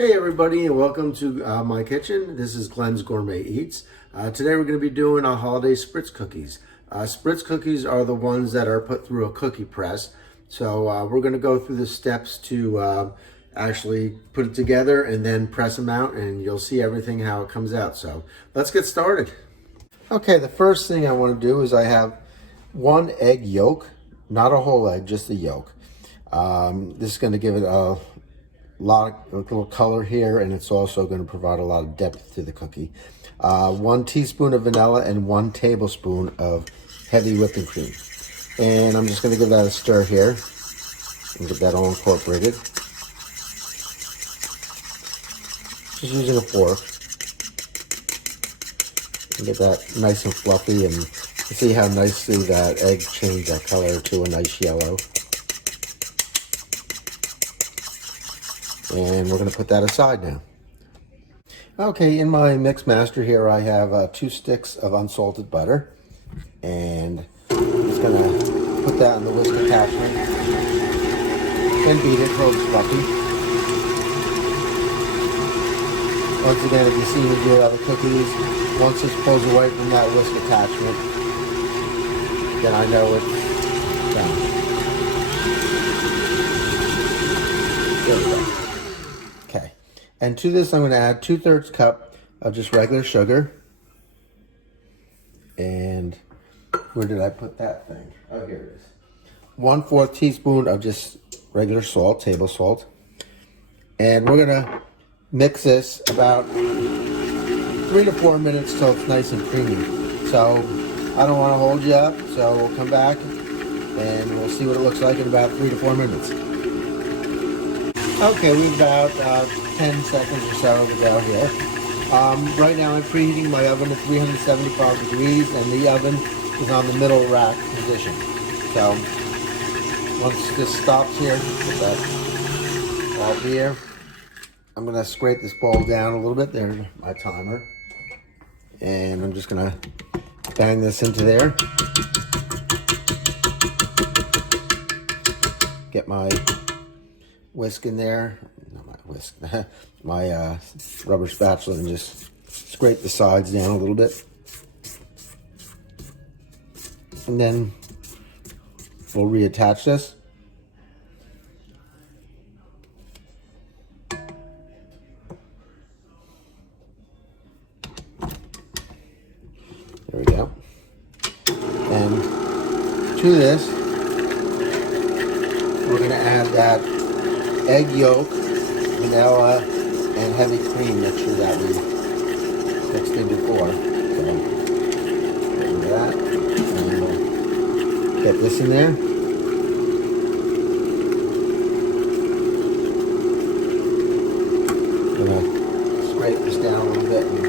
Hey everybody, and welcome to my kitchen. This is Glenn's Gourmet Eats. Today we're going to be doing our holiday Spritz cookies. Spritz cookies are the ones that are put through a cookie press. So we're going to go through the steps to actually put it together and then press them out, and you'll see everything how it comes out. So let's get started. Okay, the first thing I want to do is I have one egg yolk, not a whole egg, just the yolk. This is going to give it a little color here, and it's also going to provide a lot of depth to the cookie. 1 teaspoon of vanilla and 1 tablespoon of heavy whipping cream. And I'm just going to give that a stir here and get that all incorporated. Just using a fork. And get that nice and fluffy, and see how nicely that egg changed that color to a nice yellow. And we're going to put that aside now. Okay, in my mix master here I have 2 sticks of unsalted butter, and I'm just going to put that in the whisk attachment and beat it till it's fluffy. Once again, if you see me do other cookies, once this pulls away from that whisk attachment, then I know it's done. There we go. Okay, and to this I'm going to add 2/3 cup of just regular sugar. And where did I put that thing? Oh, here it is. 1/4 teaspoon of just regular salt, table salt. And we're going to mix this about 3 to 4 minutes till it's nice and creamy. So I don't want to hold you up, so we'll come back and we'll see what it looks like in about 3 to 4 minutes. Okay, we've about 10 seconds or so to go here. Right now I'm preheating my oven to 375 degrees, and the oven is on the middle rack position. So once this stops here, put that off here. I'm going to scrape this bowl down a little bit. There's my timer. And I'm just going to bang this into there. Get my whisk in there, not my whisk, my rubber spatula, and just scrape the sides down a little bit. And then we'll reattach this. There we go. And to this, we're going to add that egg yolk, vanilla, and heavy cream mixture that we mixed in before. So, do that. And we'll get this in there. I'm going to scrape this down a little bit and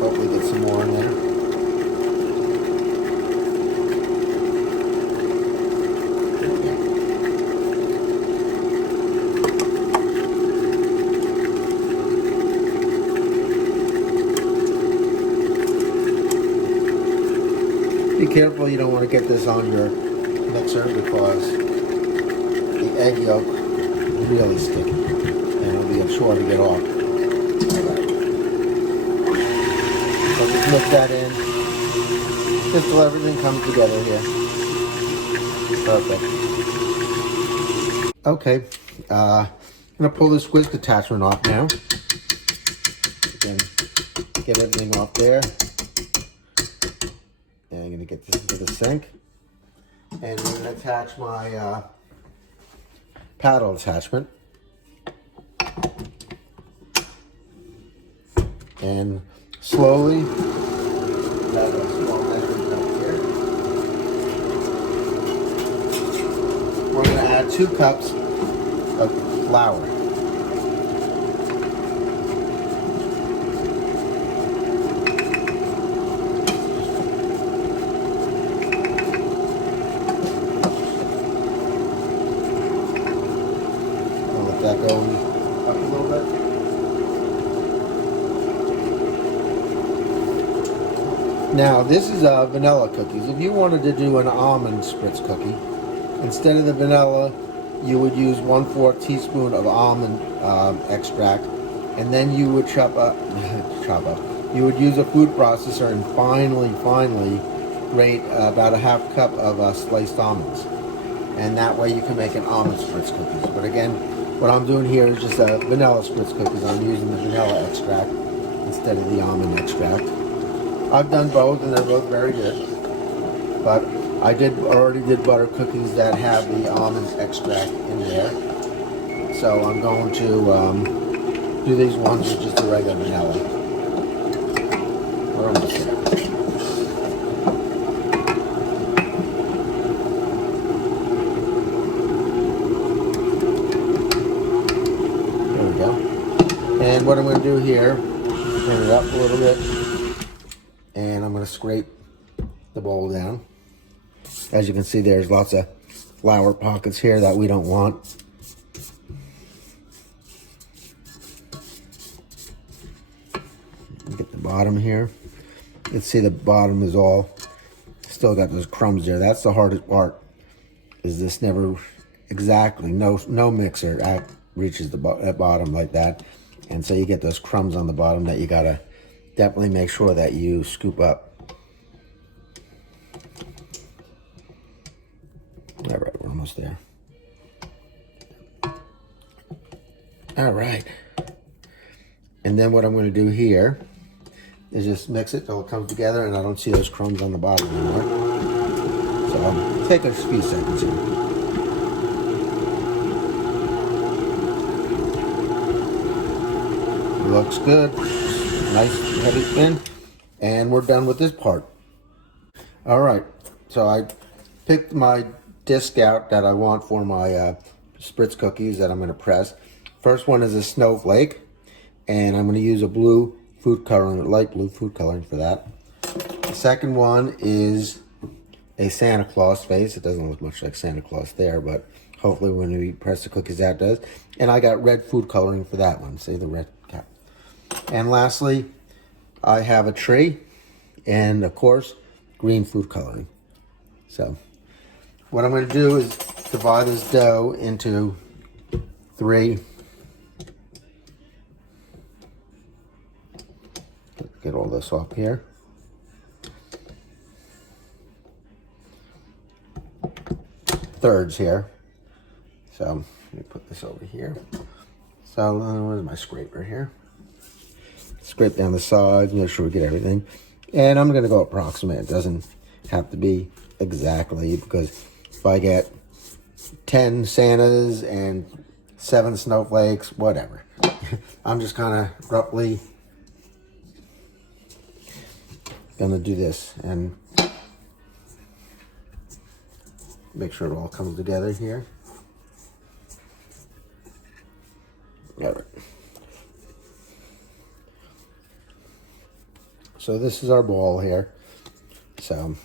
hopefully get some more in there. Be careful you don't want to get this on your mixer, because the egg yolk is really sticky and it'll be a chore to get off. Alright. So just mix that in just till everything comes together here. Perfect. Okay, I'm going to pull this whisk attachment off now. Again, get everything off there. And I'm going to get this into the sink. And I'm going to attach my paddle attachment. And slowly, add a small measuring cup here. We're going to add 2 cups of flour. That going up a little bit. Now this is vanilla cookies. If you wanted to do an almond Spritz cookie, instead of the vanilla, you would use 1/4 teaspoon of almond extract and then you would chop up, you would use a food processor and finely grate about a half cup of sliced almonds. And that way you can make an almond Spritz cookies. But again, what I'm doing here is just a vanilla Spritz cookies. I'm using the vanilla extract instead of the almond extract. I've done both and they're both very good. But I already did butter cookies that have the almond extract in there. So I'm going to do these ones with just the regular vanilla. We're almost there. There we go. And what I'm going to do here, turn it up a little bit, and I'm going to scrape the bowl down. As you can see, there's lots of flour pockets here that we don't want. Get the bottom here. You can see the bottom is all still got those crumbs there. That's the hardest part, is this never exactly, no mixer reaches the bottom like that. And so you get those crumbs on the bottom that you gotta definitely make sure that you scoop up. All right, we're almost there. All right. And then what I'm going to do here is just mix it till it comes together, and I don't see those crumbs on the bottom anymore. So I'll take a few seconds here. Looks good. Nice heavy spin. And we're done with this part. All right. So I picked my disc out that I want for my Spritz cookies that I'm going to press. First one is a snowflake, and I'm going to use a blue food coloring, light blue food coloring for that. The second one is a Santa Claus face. It doesn't look much like Santa Claus there, but hopefully when we press the cookies that does. And I got red food coloring for that one. See the red cap. And lastly, I have a tree and of course green food coloring. So what I'm going to do is divide this dough into 3. Get all this off here. Thirds here. So let me put this over here. So where's my scraper here? Scrape down the sides, make sure we get everything. And I'm going to go approximate. It doesn't have to be exactly, because if I get 10 Santas and 7 snowflakes, whatever. I'm just kind of roughly gonna do this and make sure it all comes together here. All right. So this is our ball here. So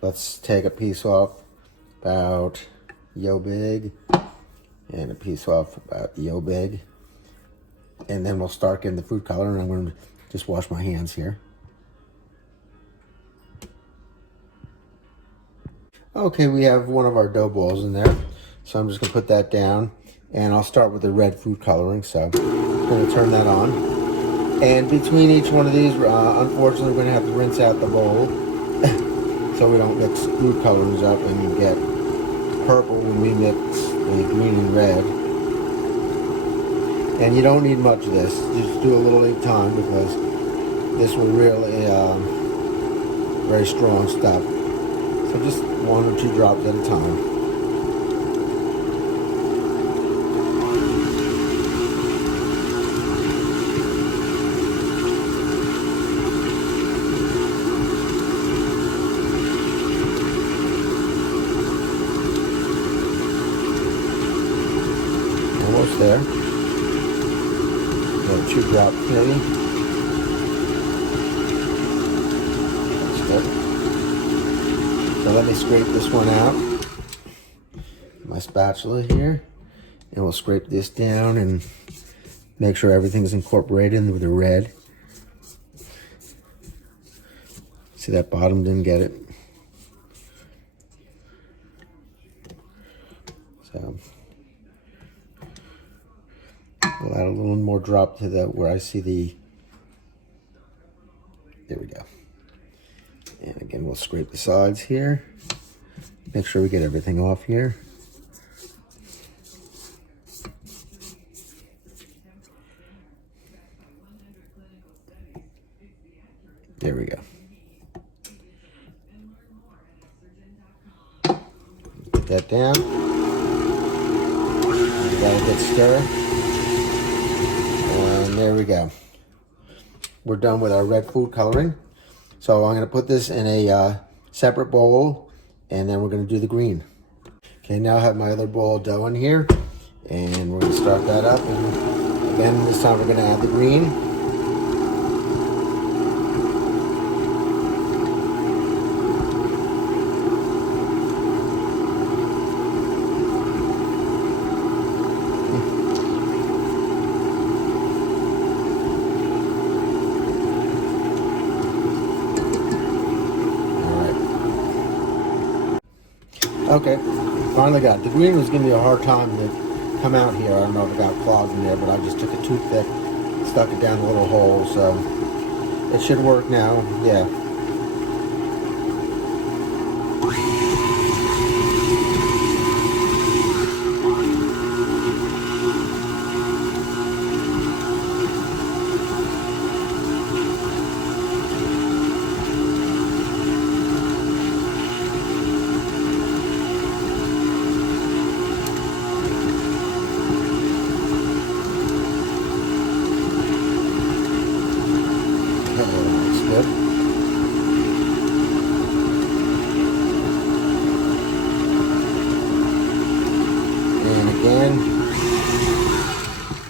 let's take a piece off about yo big and a piece off about yo big, and then we'll start getting the food color, and I'm going to just wash my hands here. Okay, we have one of our dough balls in there, so I'm just going to put that down, and I'll start with the red food coloring. So I'm going to turn that on, and between each one of these, unfortunately, we're going to have to rinse out the bowl so we don't mix food colorings up and get purple when we mix the green and red. And you don't need much of this, just do a little at a time, because this will really very strong stuff. So just 1 or 2 drops at a time. Almost there. Got 2 drops maybe. That's good. So let me scrape this one out. My spatula here. And we'll scrape this down and make sure everything's incorporated with the red. See, that bottom didn't get it. So We'll add a little more drop to where I see the, there we go. And again, we'll scrape the sides here. Make sure we get everything off here. There we go. Put that down. Give that a good stir. And there we go. We're done with our red food coloring. So I'm going to put this in a separate bowl, and then we're going to do the green. Okay, now I have my other bowl of dough in here, and we're going to start that up. And again, this time we're going to add the green. Okay, finally got it. The green was giving me a hard time to come out here. I don't know if it got clogged in there, but I just took a toothpick, stuck it down a little hole, so it should work now. Yeah.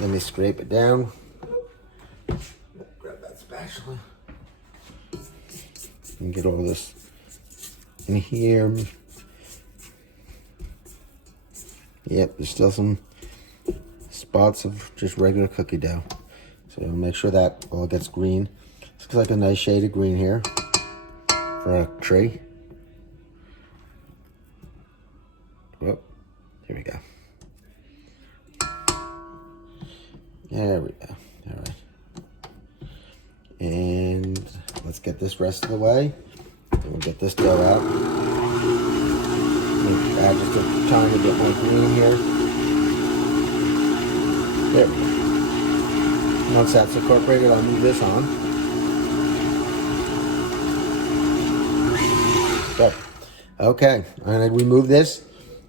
Let me scrape it down. Grab that spatula and get all this in here. Yep, there's still some spots of just regular cookie dough. So make sure that all gets green. This looks like a nice shade of green here for a tree. Whoop, here we go. There we go. All right. And let's get this rest of the way. And we'll get this dough out. Add just a tiny bit more green here. There we go. Once that's incorporated, I'll move this on. Good. Okay, I'm going to remove this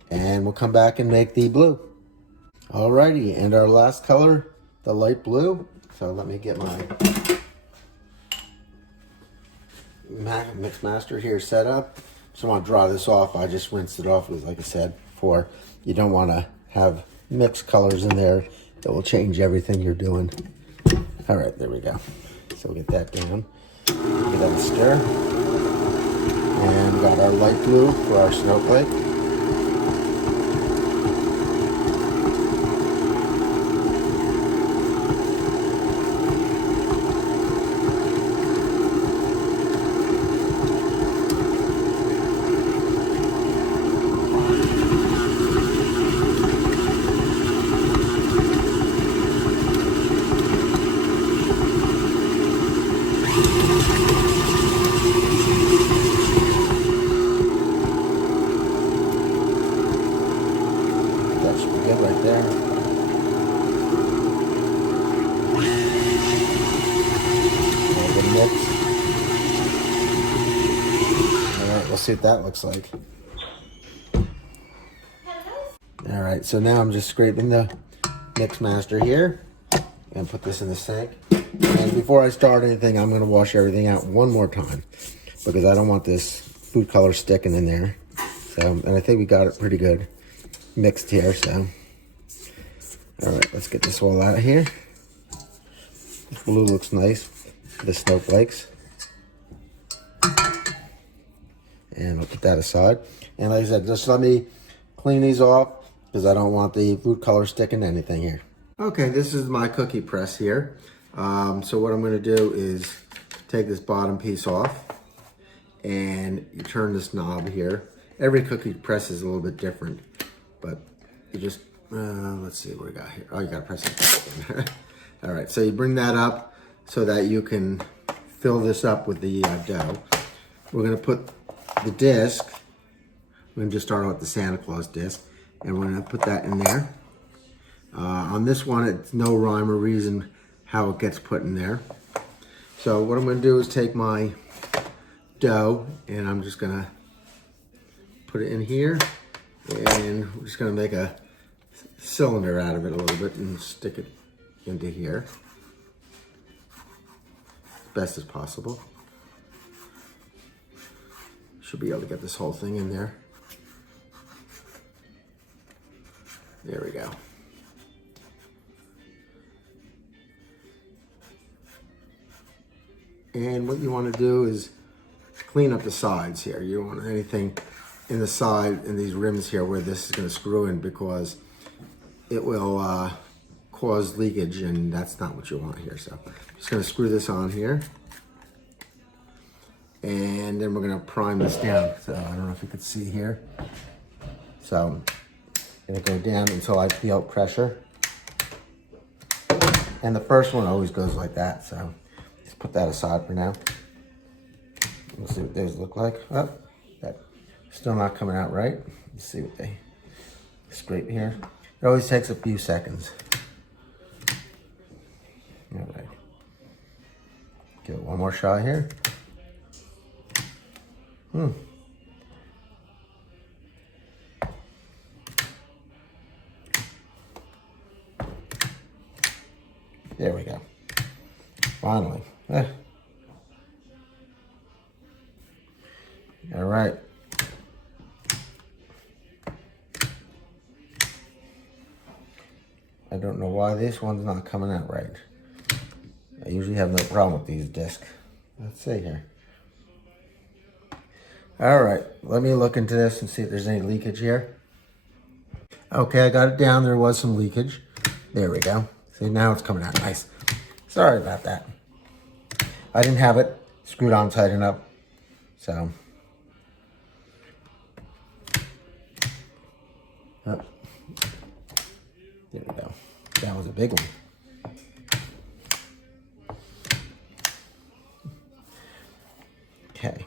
and we'll come back and make the blue. Alrighty, and our last color, the light blue. So let me get my mix master here set up. Just want to draw this off. I just rinsed it off because, like I said before, you don't want to have mixed colors in there that will change everything you're doing. All right, there we go. So we'll get that down. Give that a stir. And we got our light blue for our snowflake. Right there. The mix. All right, we'll see what that looks like. All right, so now I'm just scraping the mix master here and put this in the sink. And before I start anything, I'm going to wash everything out one more time because I don't want this food color sticking in there. So, and I think we got it pretty good mixed here. So. All right, let's get this all out of here. This blue looks nice, the snowflakes. And I'll put that aside. And like I said, just let me clean these off because I don't want the food color sticking to anything here. Okay, this is my cookie press here. So what I'm gonna do is take this bottom piece off and you turn this knob here. Every cookie press is a little bit different, but you just Let's see what we got here. Oh, you gotta press it. All right, so you bring that up so that you can fill this up with the dough. We're gonna put the disc. We're gonna just start with the Santa Claus disc, and we're gonna put that in there. On this one, it's no rhyme or reason how it gets put in there. So what I'm gonna do is take my dough, and I'm just gonna put it in here, and we're just gonna make a cylinder out of it a little bit and stick it into here as best as possible. Should be able to get this whole thing in there. There we go. And what you want to do is clean up the sides here. You don't want anything in the side, in these rims here where this is going to screw in, because it will cause leakage, and that's not what you want here. So I'm just going to screw this on here, and then we're going to prime this down. So I don't know if you can see here. So I'm going to go down until I feel pressure, and the first one always goes like that. So just put that aside for now. We'll see what those look like. Oh, that's still not coming out right. Let's see what they scrape here. It always takes a few seconds. All right. Give it one more shot here. There we go. Finally. All right. I don't know why this one's not coming out right. I usually have no problem with these discs. Let's see here. All right, let me look into this and see if there's any leakage here. Okay, I got it down. There was some leakage. There we go. See, now it's coming out nice. Sorry about that. I didn't have it screwed on tight enough, so. Oh. There we go. That was a big one. Okay.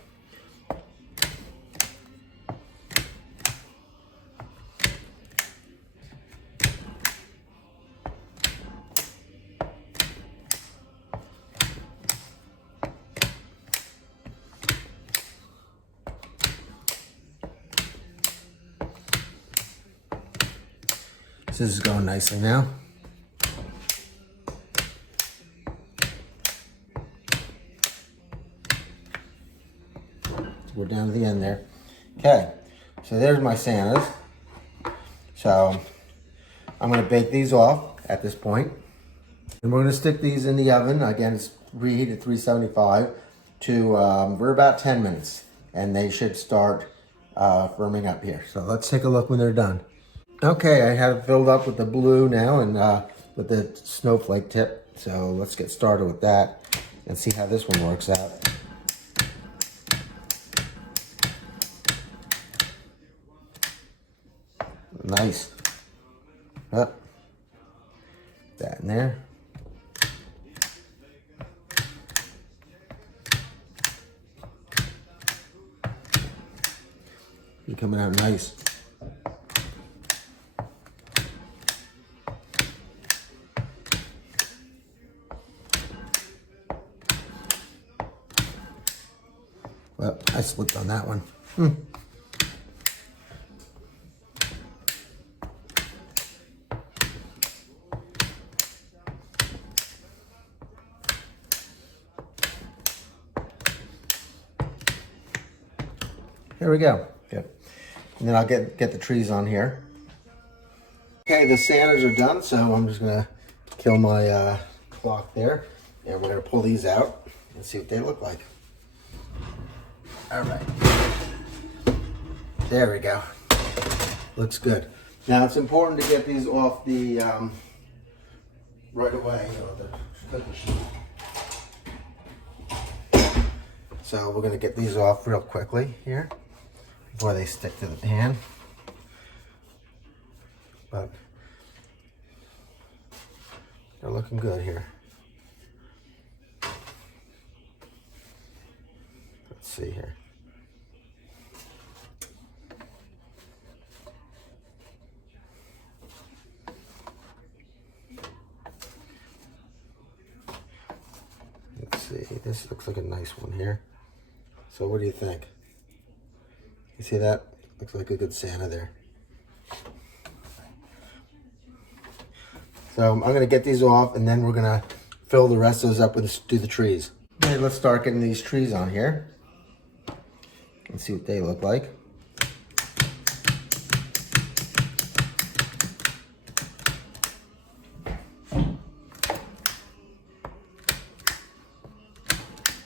This is going nicely now. We're down to the end there. Okay, so there's my Santas. So I'm gonna bake these off at this point. And we're gonna stick these in the oven. Again, it's reheated 375 to for about 10 minutes. And they should start firming up here. So let's take a look when they're done. Okay, I have it filled up with the blue now and with the snowflake tip. So let's get started with that and see how this one works out. Nice. Up. That in there. You're coming out nice. Well, I slipped on that one. There we go. Good. And then I'll get the trees on here. Okay, the Santas are done, so I'm just gonna kill my clock there, and we're gonna pull these out and see what they look like. All right. There we go. Looks good. Now it's important to get these off the right away, the cookie sheet. So we're gonna get these off real quickly here before they stick to the pan. But They're looking good here. Let's see here. Let's see, this looks like a nice one here. So what do you think? You see that? Looks like a good Santa there. So I'm gonna get these off and then we're gonna fill the rest of those up with do the trees. Okay, let's start getting these trees on here. Let's see what they look like.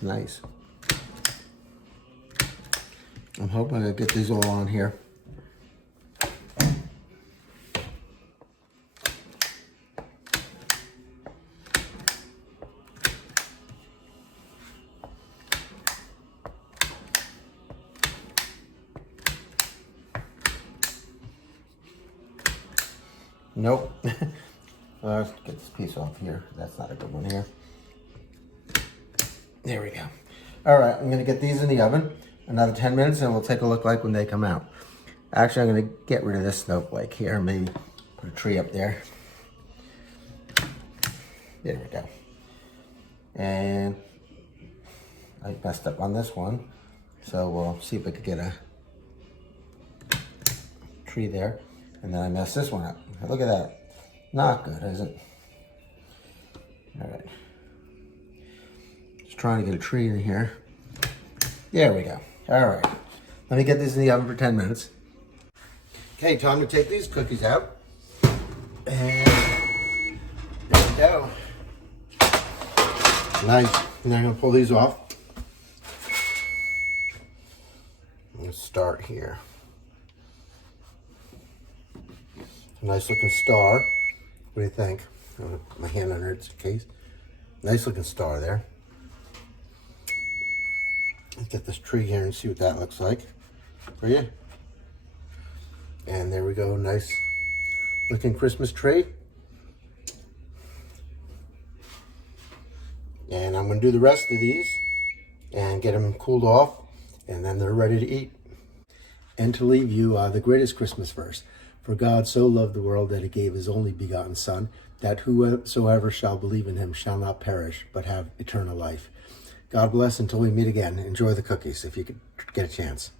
Nice. I'm hoping I get these all on here. Nope. Let's get this piece off here. That's not a good one here. There we go. All right, I'm gonna get these in the oven another 10 minutes and we'll take a look like when they come out. Actually, I'm gonna get rid of this snowflake here, maybe put a tree up there. There we go. And I messed up on this one, so we'll see if we could get a tree there. And then I messed this one up. Look at that. Not good, is it? All right. Just trying to get a tree in here. There we go. All right. Let me get this in the oven for 10 minutes. Okay, time to take these cookies out. And there we go. Nice. Now I'm going to pull these off. Let's start here. A nice looking star. What do you think? My hand under its case. Nice looking star there. Let's get this tree here and see what that looks like for you. And there we go, nice looking Christmas tree. And I'm gonna do the rest of these and get them cooled off, and then they're ready to eat. And to leave you the greatest Christmas verse. For God so loved the world that he gave his only begotten Son, that whosoever shall believe in him shall not perish, but have eternal life. God bless until we meet again. Enjoy the cookies if you could get a chance.